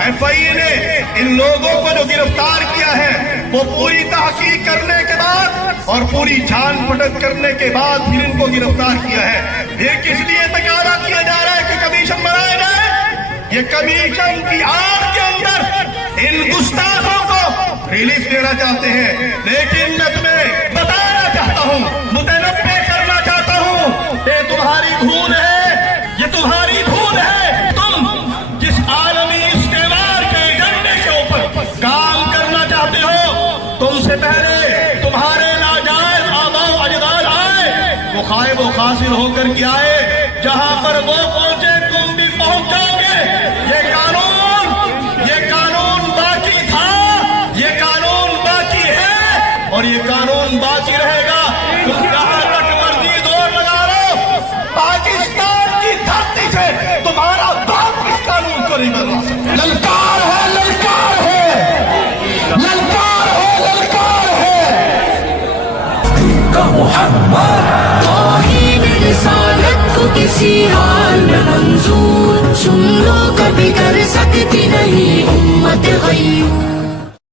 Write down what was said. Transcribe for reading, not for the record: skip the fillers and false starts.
FIA نے ان لوگوں کو جو گرفتار کیا ہے وہ پوری تحقیق کرنے کے بعد اور پوری جان پٹک کرنے کے بعد پھر ان کو گرفتار کیا ہے. پھر کس لیے تقاضا کیا جا رہا ہے کہ کمیشن بنایا جائے؟ یہ کمیشن کی آڑ کے اندر ان گستاخوں کو ریلیف دینا چاہتے ہیں. لیکن میں تمہیں بتانا چاہتا ہوں، متنبہ کرنا چاہتا ہوں، یہ تمہاری دھون ہے، یہ تمہاری دھون ہے. تم جس عالمی استعمار کے ایجنڈے کے اوپر کام کرنا چاہتے ہو، تم سے پہلے تمہارے ناجائز آباء و اجداد آئے، وہ خائب و خاسر ہو کر کے آئے. جہاں پر وہ پہنچے تم بھی پہنچ جاؤ گے. یہ قانون باقی تھا، یہ قانون باقی ہے اور یہ قانون باقی رہے گا. تم جہاں تک مرضی زور لگا لو، پاکستان کی دھرتی سے تمہارا باپ اس قانون کو نہیں بدلا سکتا. للکار ہے، للکار ہے، للکار ہے، للکار ہے. کا محمد توہین رسالت کو کسی حال میں منظور سن لو، کبھی کر سکتی نہیں امت غیور.